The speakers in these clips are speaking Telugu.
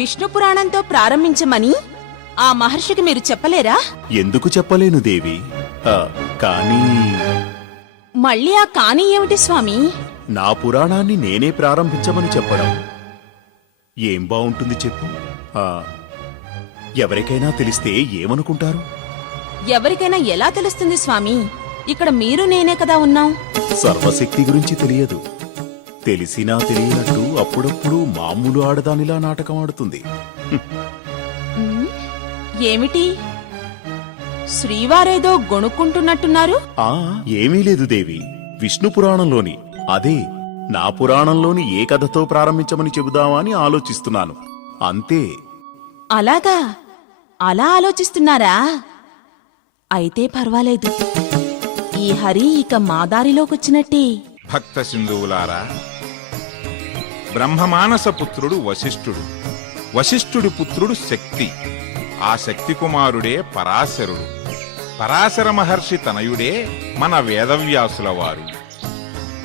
విష్ణు పురాణంతో ప్రారంభించమని ఆ మహర్షికి మీరు చెప్పలేరా? ఎందుకు చెప్పలేను దేవి. కానీ మళ్ళీ ఆ కాని ఏమిటి స్వామి? నా పురాణాన్ని నేనే ప్రారంభించమని చెప్పడం ఏం బావుంటుంది చెప్పు. ఎవరికైనా తెలిస్తే ఏమనుకుంటారు? ఎవరికైనా ఎలా తెలుస్తుంది స్వామి? ఇక్కడ మీరు నేనే కదా ఉన్నాం. సర్వశక్తి గురించి తెలియదు. తెలిసినా తెలియనట్టు అప్పుడప్పుడు మామూలు ఆడదానిలా నాటకం ఆడుతుంది. ఏమిటి శ్రీవారేదో గొణుక్కుంటున్నట్టున్నారు? ఏమీ లేదు దేవి. విష్ణు పురాణంలోని, అదే నా పురాణంలోని ఏ కథతో ప్రారంభించమని చెబుదామా అని ఆలోచిస్తున్నాను, అంతే. అలాగా? అలా ఆలోచిస్తున్నారా? అయితే పర్వాలేదు. ఈ హరి ఇక మా దారిలోకొచ్చినట్టే. భక్త సింధువులారా, బ్రహ్మమానస పుత్రుడు వశిష్ఠుడు, వశిష్ఠుడి పుత్రుడు శక్తి, ఆ శక్తి కుమారుడే పరాశరుడు, పరాశర మహర్షి తనయుడే మన వేదవ్యాసుల వారు.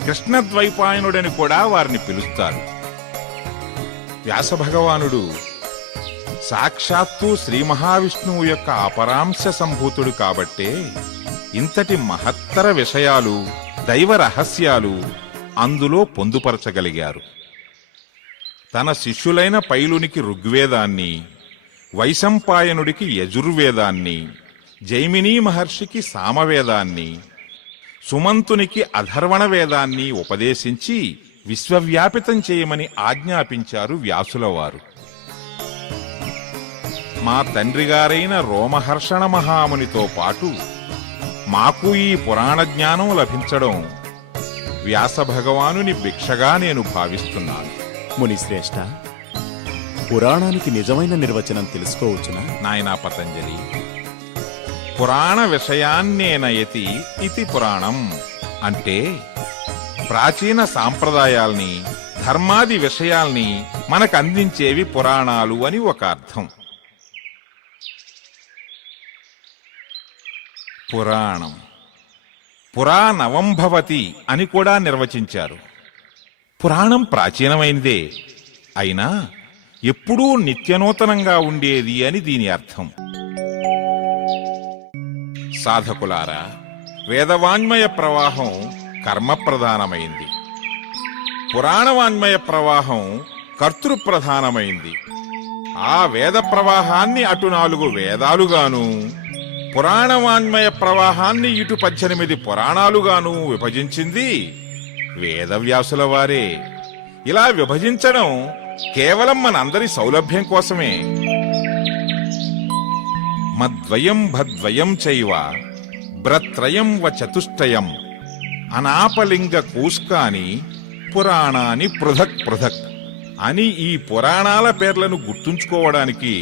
కృష్ణద్వైపాయనుడని కూడా వారిని పిలుస్తారు. వ్యాస భగవానుడు సాక్షాత్తు శ్రీ మహావిష్ణువు యొక్క అపరాంశ సంభూతుడు కాబట్టే ఇంతటి మహత్తర విషయాలు, దైవ రహస్యాలు అందులో పొందుపరచగలిగారు. తన శిష్యులైన పైలునికి ఋగ్వేదాన్ని, వైశంపాయనుడికి యజుర్వేదాన్ని, జైమినీ మహర్షికి సామవేదాన్ని, సుమంతునికి అధర్వణ వేదాన్ని ఉపదేశించి విశ్వవ్యాపితం చేయమని ఆజ్ఞాపించారు వ్యాసులవారు. మా తండ్రిగారైన రోమహర్షణ మహామునితో పాటు మాకు ఈ పురాణ జ్ఞానం లభించడం వ్యాస భగవానుని భిక్షగా నేను భావిస్తున్నాను. మునిశ్రేష్ఠ, పురాణానికి నిజమైన నిర్వచనం తెలుసుకోవచ్చునా? నాయనా పతంజలి, పురాణ విషయాన్నేనయతి ఇది పురాణం అంటే ప్రాచీన సాంప్రదాయాల్ని, ధర్మాది విషయాల్ని మనకు అందించేవి పురాణాలు అని ఒక అర్థం. పురాణం పురాణవం భవతి అని కూడా నిర్వచించారు. పురాణం ప్రాచీనమైనదే, అయినా ఎప్పుడూ నిత్యనూతనంగా ఉండేది అని దీని అర్థం. సాధకులారా, వేదవాన్మయ ప్రవాహం కర్మప్రధానమైంది, పురాణవాన్మయ ప్రవాహం కర్తృప్రధానమైంది. ఆ వేద ప్రవాహాన్ని అటు 4 వేదాలుగాను, పురాణవాన్మయ ప్రవాహాన్ని ఇటు 18 పురాణాలుగాను విభజించింది వేదవ్యాసుల వారే. ఇలా విభజించడం కేవలం మనందరి సౌలభ్యం కోసమే. మద్వయం భద్వయం చైవ బ్రత్రయం వ చతుష్టయం అనాపలింగ కూస్కాని పురాణాని పృథక్ పృథక్ అని ఈ పురాణాల పేర్లను గుర్తుంచుకోవడానికి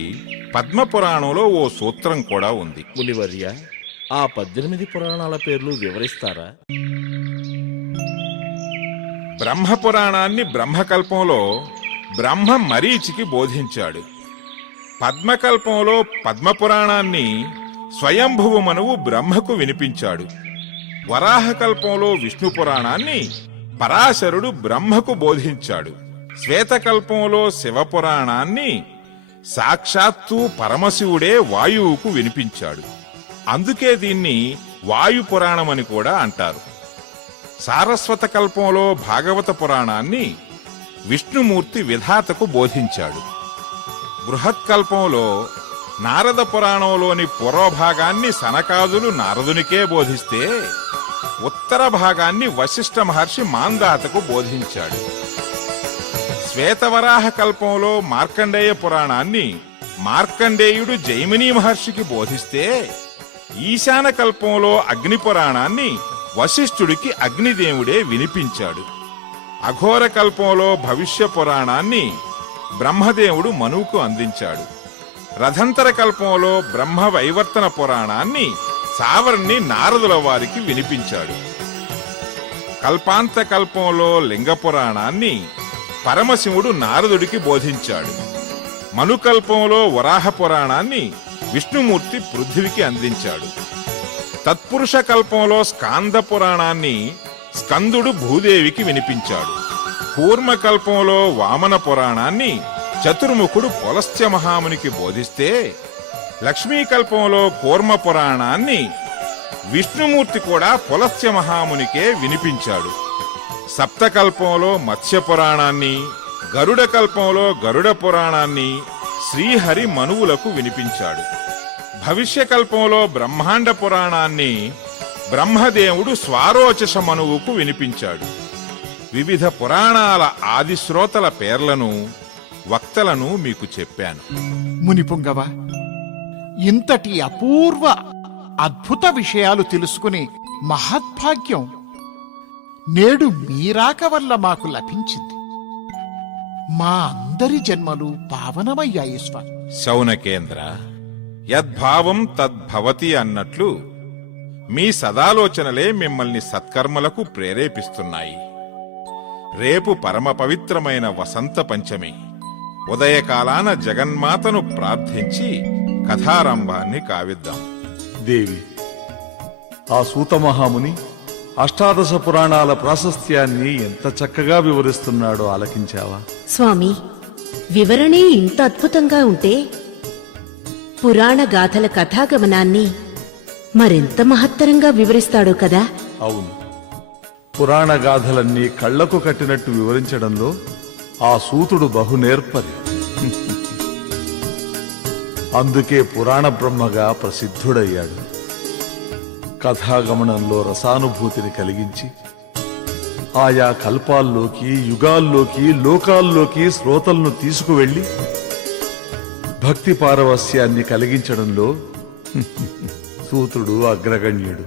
పద్మపురాణంలో ఓ సూత్రం కూడా ఉంది. మునివర్య, ఆ 18 పురాణాల పేర్లు వివరిస్తారా? బ్రహ్మపురాణాన్ని బ్రహ్మకల్పంలో బ్రహ్మ మరీచికి బోధించాడు. పద్మకల్పంలో పద్మపురాణాన్ని స్వయంభువ మనువు బ్రహ్మకు వినిపించాడు. వరాహకల్పంలో విష్ణు పురాణాన్ని పరాశరుడు బ్రహ్మకు బోధించాడు. శ్వేతకల్పంలో శివపురాణాన్ని సాక్షాత్తు పరమశివుడే వాయువుకు వినిపించాడు. అందుకే దీన్ని వాయుపురాణమని కూడా అంటారు. సారస్వత కల్పంలో భాగవత పురాణాన్ని విష్ణుమూర్తి విధాతకు బోధించాడు. బృహత్కల్పంలో నారద పురాణంలోని పూర్వభాగాన్ని సనకాదులు నారదునికే బోధిస్తే ఉత్తర భాగాన్ని వశిష్ఠ మహర్షి మాందాతకు బోధించాడు. శ్వేతవరాహ కల్పంలో మార్కండేయ పురాణాన్ని మార్కండేయుడు జైమినీ మహర్షికి బోధిస్తే ఈశాన కల్పంలో అగ్ని పురాణాన్ని వశిష్ఠుడికి అగ్నిదేవుడే వినిపించాడు. అఘోర కల్పంలో భవిష్య పురాణాన్ని బ్రహ్మదేవుడు మనువుకు అందించాడు. రథంతర కల్పంలో బ్రహ్మ వైవర్తన పురాణాన్ని సావర్ణి నారదుల వారికి వినిపించాడు. కల్పాంత కల్పంలో లింగ పురాణాన్ని పరమశివుడు నారదుడికి బోధించాడు. మనుకల్పంలో వరాహ పురాణాన్ని విష్ణుమూర్తి పృథ్వీకి అందించాడు. తత్పురుష కల్పంలో స్కాంద పురాణాన్ని స్కందుడు భూదేవికి వినిపించాడు. కూర్మకల్పంలో వామన పురాణాన్ని చతుర్ముఖుడు పులస్త్య మహామునికి బోధిస్తే లక్ష్మీకల్పంలో కూర్మ పురాణాన్ని విష్ణుమూర్తి కూడా పులస్త్య మహామునికే వినిపించాడు. సప్తకల్పంలో మత్స్య పురాణాన్ని, గరుడ కల్పంలో గరుడ పురాణాన్ని శ్రీహరి మనువులకు వినిపించాడు. భవిష్యకల్పంలో బ్రహ్మాండ పురాణాన్ని బ్రహ్మదేవుడు స్వారోచష మనువుకు వినిపించాడు. వివిధ పురాణాల ఆదిశ్రోతల పేర్లను, వక్తలను మీకు చెప్పాను. మునిపుంగవ, ఇంతటి అపూర్వ అద్భుత విషయాలు తెలుసుకునే మహద్భాగ్యం నేడు మీరాక వల్ల మాకు లభించింది. మా అందరి జన్మలు పావనమయ్యాయి స్వామి. శౌనకేంద్ర, యద్భావం తద్భవతి అన్నట్లు మీ సదాలోచనలే మిమ్మల్ని సత్కర్మలకు ప్రేరేపిస్తున్నాయి. రేపు పరమ పవిత్రమైన వసంత పంచమి. ఉదయకాలాన జగన్మాతను ప్రార్థించి కథారంభాన్ని కావిద్దాం. దేవి, ఆ సూతమహాముని అష్టాదశ పురాణాల ప్రాశస్త్యాన్ని ఎంత చక్కగా వివరిస్తున్నాడో ఆలకించావా? స్వామి, వివరణే ఇంత అద్భుతంగా ఉంటే పురాణ గాథల కథాగమనాన్ని మరెంత మహత్తరంగా వివరిస్తాడో కదా. అవును, పురాణ గాథలన్నీ కళ్లకు కట్టినట్టు వివరించడంలో ఆ సూతుడు బహునేర్పరి. అందుకే పురాణ బ్రహ్మగా ప్రసిద్ధుడయ్యాడు. కథాగమనంలో రసానుభూతిని కలిగించి ఆయా కల్పాల్లోకి, యుగాల్లోకి, లోకాల్లోకి శ్రోతలను తీసుకువెళ్లి భక్తి పారవస్యాన్ని కలిగించడంలో సూతుడు అగ్రగణ్యుడు.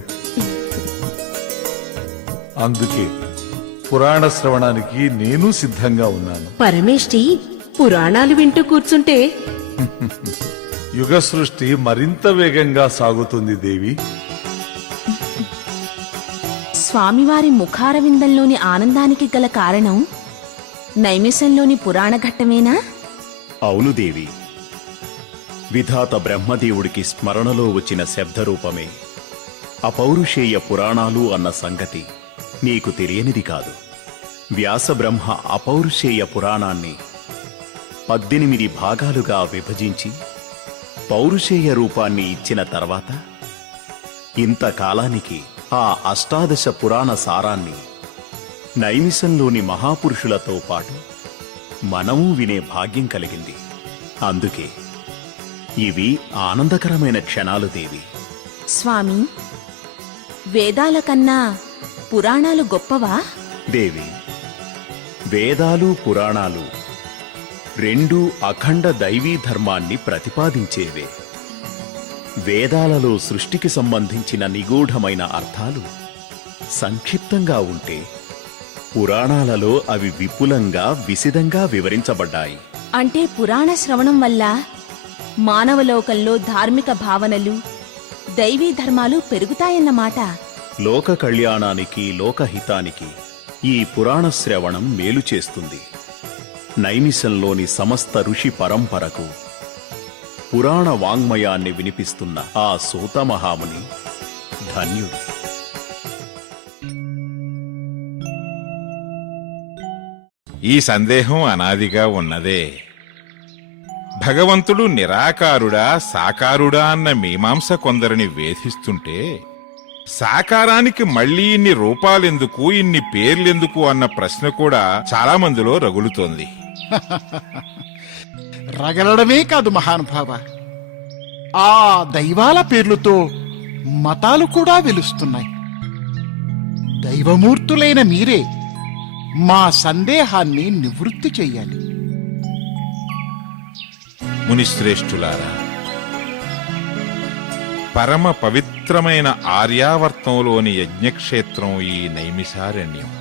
అందుకే పురాణ శ్రవణానికి నేను సిద్ధంగా ఉన్నాను. పరమేష్టి పురాణాలు వింటూ కూర్చుంటే యుగ సృష్టి మరింత వేగంగా సాగుతుంది దేవి. స్వామివారి ముఖారవిందంలోని ఆనందానికి గల కారణం నైమిషంలోని పురాణ ఘట్టమేనా? అవును దేవి, విధాత బ్రహ్మదేవుడికి స్మరణలో వచ్చిన శబ్దరూపమే అపౌరుషేయ పురాణాలు అన్న సంగతి నీకు తెలియనిది కాదు. వ్యాసబ్రహ్మ అపౌరుషేయ పురాణాన్ని 18 భాగాలుగా విభజించి పౌరుషేయ రూపాన్ని ఇచ్చిన తర్వాత ఇంతకాలానికి ఆ అష్టాదశ పురాణ సారాన్ని నైమిషంలోని మహాపురుషులతో పాటు మనము వినే భాగ్యం కలిగింది. అందుకే ఇవి ఆనందకరమైన క్షణాలు దేవి. స్వామి, వేదాల కన్నా పురాణాలు గొప్పవా? దేవి, వేదాలు పురాణాలు రెండూ అఖండ దైవీ ధర్మాన్ని ప్రతిపాదించేవే. వేదాలలో సృష్టికి సంబంధించిన నిగూఢమైన అర్థాలు సంక్షిప్తంగా ఉంటే పురాణాలలో అవి విపులంగా, విశిదంగా వివరించబడ్డాయి. అంటే పురాణ శ్రవణం వల్ల మానవలోకంలో ధార్మిక భావనలు, దైవీ ధర్మాలు పెరుగుతాయన్నమాట. లోక కళ్యాణానికి, లోకహితానికి ఈ పురాణ శ్రవణం మేలు చేస్తుంది. నైమిషంలోని సమస్త ఋషి పరంపరకు పురాణ వాంగ్మయాన్ని వినిపిస్తున్న ఆ సూతమహాముని ధన్యుడు. ఈ సందేహం అనాదిగా ఉన్నదే. భగవంతుడు నిరాకారుడా, సాకారుడా అన్న మీమాంస కొందరిని వేధిస్తుంటే సాకారానికి మళ్లీ ఇన్ని రూపాలెందుకు, ఇన్ని పేర్లెందుకు అన్న ప్రశ్న కూడా చాలా మందిలో రగులుతోంది. రగలడమే కాదు మహానుభావ, ఆ దైవాల పేర్లతో మతాలు కూడా వెలుస్తున్నాయి. దైవమూర్తులైన మీరే మా సందేహాన్ని నివృత్తి చెయ్యాలి. మునిశ్రేష్ఠులారా, పరమ పవిత్రమైన ఆర్యావర్తంలోని యజ్ఞక్షేత్రం ఈ నైమిషారణ్యం.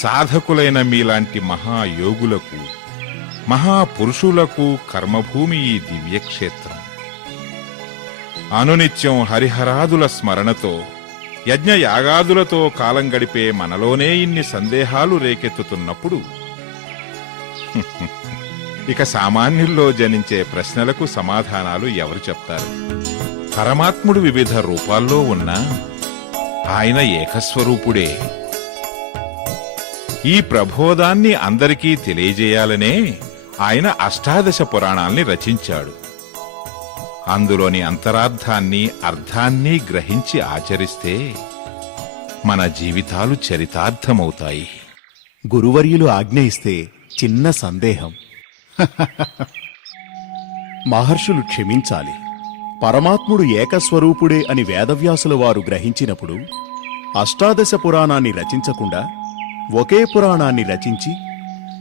సాధకులైన మీలాంటి మహాయోగులకు, మహాపురుషులకు కర్మభూమి ఈ దివ్యక్షేత్రం. అనునిత్యం హరిహరాదుల స్మరణతో, యజ్ఞయాగాదులతో కాలం గడిపే మనలోనే ఇన్ని సందేహాలు రేకెత్తుతున్నప్పుడు ఇక సామాన్యుల్లో జనించే ప్రశ్నలకు సమాధానాలు ఎవరు చెప్తారు? పరమాత్ముడు వివిధ రూపాల్లో ఉన్నా ఆయన ఏకస్వరూపుడే. ఈ ప్రబోధాన్ని అందరికీ తెలియజేయాలనే ఆయన అష్టాదశ పురాణాల్ని రచించాడు. అందులోని అంతరార్థాన్ని అర్థాన్ని గ్రహించి ఆచరిస్తే మన జీవితాలు చరితార్థమవుతాయి. గురువర్యులు ఆజ్ఞ ఇస్తే చిన్న సందేహం. మహర్షులు క్షమించాలి. పరమాత్ముడు ఏకస్వరూపుడే అని వేదవ్యాసుల వారు గ్రహించినప్పుడు అష్టాదశ పురాణాన్ని రచించకుండా ఒకే పురాణాన్ని రచించి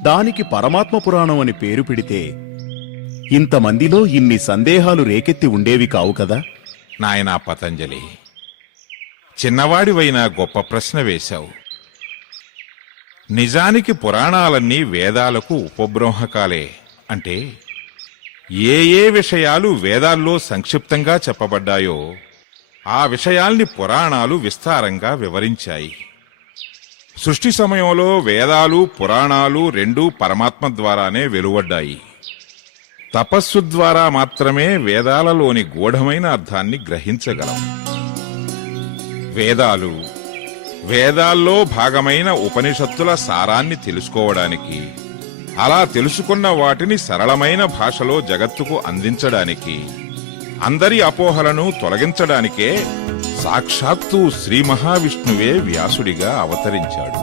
దానికి పరమాత్మ పురాణం అని పేరు పెడితే ఇంతమందిలో ఇన్ని సందేహాలు రేకెత్తి ఉండేవి కావు కదా. నాయనా పతంజలి, చిన్నవాడివైనా గొప్ప ప్రశ్న వేశావు. నిజానికి పురాణాలన్నీ వేదాలకు ఉపబ్రహ్మకాలే. అంటే ఏ ఏ విషయాలు వేదాల్లో సంక్షిప్తంగా చెప్పబడ్డాయో ఆ విషయాల్ని పురాణాలు విస్తారంగా వివరించాయి. సృష్టి సమయంలో వేదాలు పురాణాలు రెండూ పరమాత్మ ద్వారానే వెలువడ్డాయి. తపస్సు ద్వారా మాత్రమే వేదాలలోని గూఢమైన అర్థాన్ని గ్రహించగలం. వేదాల్లో భాగమైన ఉపనిషత్తుల సారాన్ని తెలుసుకోవడానికి, అలా తెలుసుకున్న వాటిని సరళమైన భాషలో జగత్తుకు అందించడానికి, అందరి అపోహలను తొలగించడానికే సాక్షాత్తు శ్రీ మహావిష్ణువే వ్యాసుడిగా అవతరించాడు.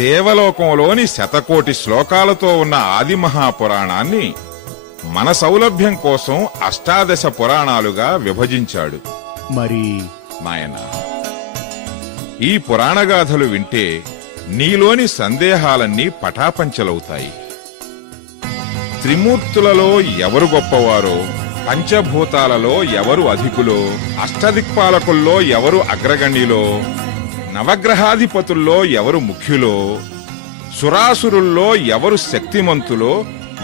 దేవలోకంలోని శతకోటి శ్లోకాలతో ఉన్న ఆది మహాపురాణాన్ని మన సౌలభ్యం కోసం అష్టాదశ పురాణాలుగా విభజించాడు. మరి నాయనా, ఈ పురాణగాథలు వింటే నీలోని సందేహాలన్నీ పటాపంచలవుతాయి. త్రిమూర్తులలో ఎవరు గొప్పవారో, పంచభూతాలలో ఎవరు అధికులో, అష్టదిక్పాలకుల్లో ఎవరు అగ్రగణ్యులో, నవగ్రహాధిపతుల్లో ఎవరు ముఖ్యులో, సురాసురుల్లో ఎవరు శక్తిమంతులో,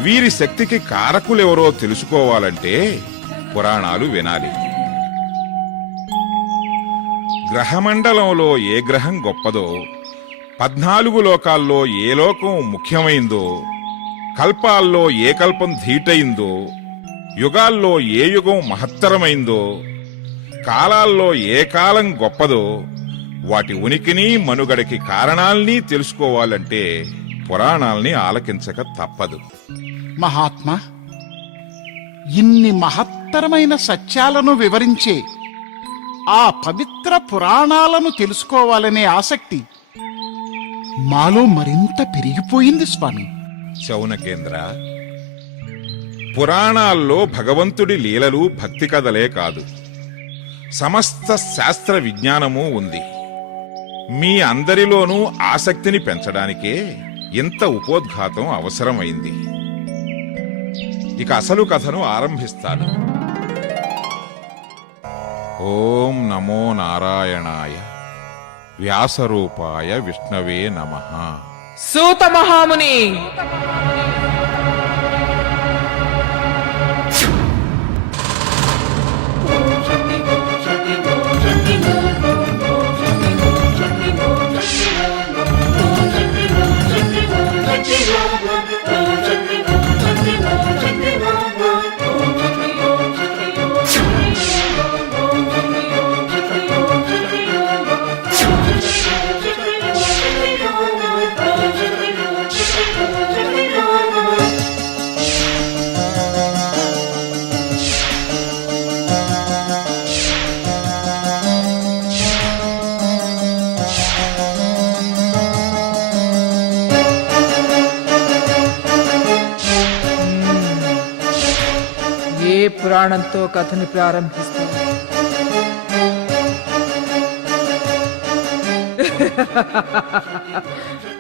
వీరి శక్తికి కారకులెవరో తెలుసుకోవాలంటే పురాణాలు వినాలి. గ్రహమండలంలో ఏ గ్రహం గొప్పదో, 14 లోకాల్లో ఏ లోకం ముఖ్యమైందో, కల్పాల్లో ఏ కల్పం ధీటైందో, యుగాల్లో ఏ యుగం మహత్తరమైందో, కాలాల్లో ఏ కాలం గొప్పదో, వాటి ఉనికిని మనుగడకి కారణాల్ని తెలుసుకోవాలంటే పురాణాల్ని ఆలకించక తప్పదు. మహాత్మా, ఇన్ని మహత్తరమైన సత్యాలను వివరించే ఆ పవిత్ర పురాణాలను తెలుసుకోవాలనే ఆసక్తి మాలో మరింత పెరిగిపోయింది స్వామి. శౌనకేంద్ర, పురాణాల్లో భగవంతుడి లీలలు భక్తి కథలే కాదు, సమస్త శాస్త్ర విజ్ఞానమూ ఉంది. మీ అందరిలోనూ ఆసక్తిని పెంచడానికే ఇంత ఉపోద్ఘాతం అవసరమైంది. ఇక అసలు కథను ఆరంభిస్తాను. ఓం నమో నారాయణాయ వ్యాసరూపాయ విష్ణవే నమః. సూత మహాముని, ఏ పురాణంతో కథని ప్రారంభిస్తావు?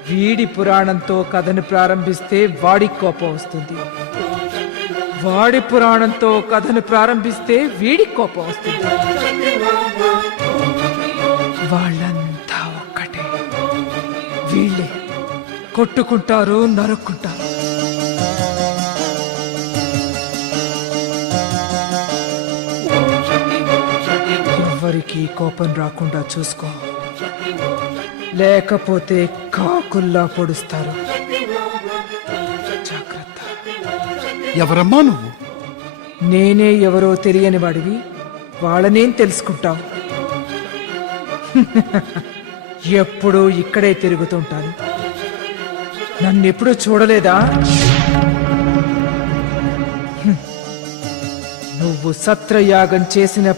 వీడి పురాణంతో కథని ప్రారంభిస్తే వాడికి కోపం వస్తుంది, వాడి పురాణంతో కథను ప్రారంభిస్తే వీడికి కోపం వస్తుంది. వాళ్ళంతా ఒక్కటే, వీళ్ళే కొట్టుకుంటారు, నరుక్కుంటారు. ఎవరికి కోపం రాకుండా చూసుకో, లేకపోతే కాకుల్లా పొడుస్తారు. జాగ్రత్త. ఎవరమ్మా నువ్వు? నేనే ఎవరో తెలియని వాడివి, వాళ్ళనేం తెలుసుకుంటావు? ఎప్పుడూ ఇక్కడే తిరుగుతుంటాను. నన్నెప్పుడు చూడలేదా? నువ్వు సత్రయాగం చేసిన